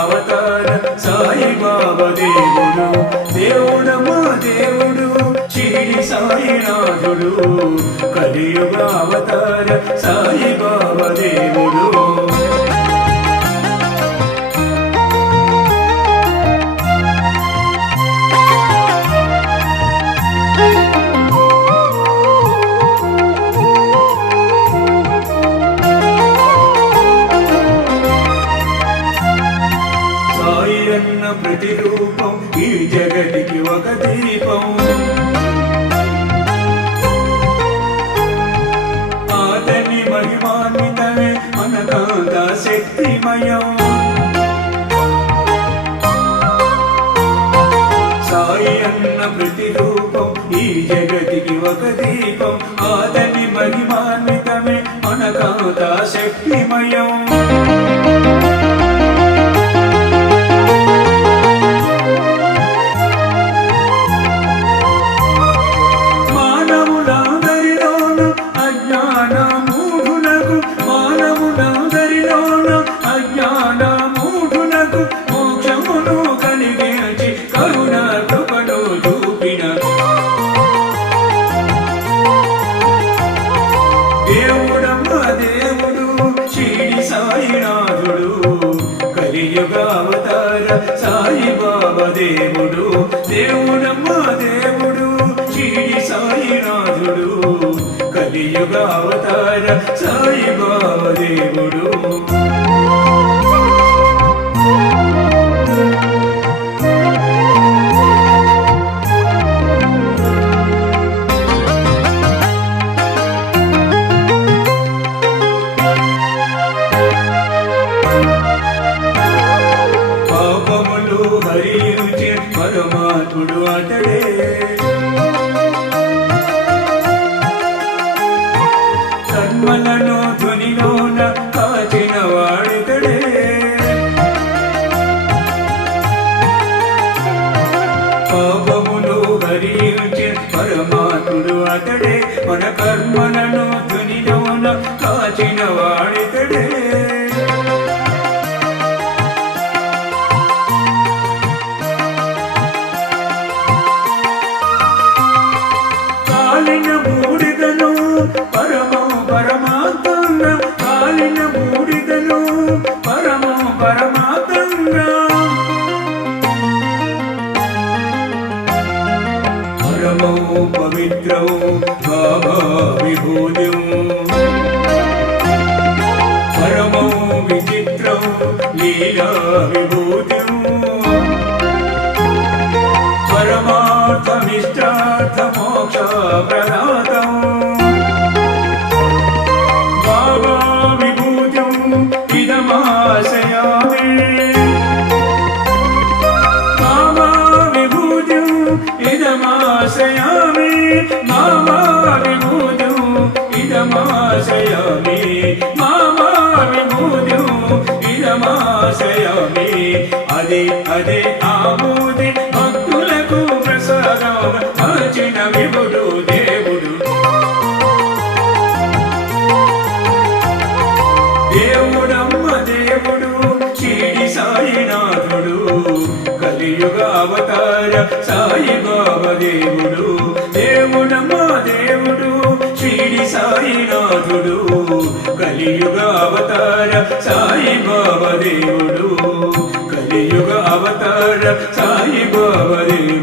అవతార సాయి బాబా దేవుడు దేవుడమ్మా దేవుడు షిరిడి సాయినాథుడు కలియుగ అవతార సాయి బాబా దేవుడు ప్రతిరూపం ఈ జగతికి ఒక దీపం ఆతని మహిమాన్వితమే మనకాంత శక్తిమయం సాయి అన్న ప్రతిరూపం ఈ జగతికి ఒక దీపం ఆతని మహిమాన్వితమే మనకాంత శక్తిమయం దేవుడమ్మ దేవుడు షిరిడి సాయినాథుడు కలియుగ అవతార సాయి బాబా దేవుడు దేవుడమ్మ దేవుడు షిరిడి సాయినాథుడు కలియుగ అవతార సాయి బాబా దేవుడు హరించే పరమాత్ముడు అతడే కర్మలను ధ్వనిలోన కాచిన వాడితడే పాపములు హరించే పరమాత్ముడు అతడే మన కర్మలను ధ్వనిలోన కాచిన వాడితడే కాలిన బూడిదను పరమం పరమాత్మంగా కాలిన బూడిదను పరమం పరమాత్మంగా పరమం పవిత్రం బాబా విభూతిం పరమం విచిత్రం లీలా విభూతిం పరమార్థమిష్టార్థ మోక్ష ప్రదాతం బాబా విభూతిం ఇదమాశయామి బాబా విభూతిం ఇదమాశయామి బాబా విభూతిం ఇదమాశయామి బాబా విభూతిం ఇదమాశయామి అదే అదే ఆమోది భక్తులకు ప్రసాదం మార్చిన విభుడు దేవుడు దేవుడమ్మ దేవుడు షిరిడి సాయినాథుడు కలియుగ అవతార సాయి బాబా దేవుడు దేవుడమ్మ దేవుడు షిరిడి సాయినాథుడు కలియుగ అవతార సాయి బాబా దేవుడు కలియుగ అవతార సాయి బాబా దేవుడు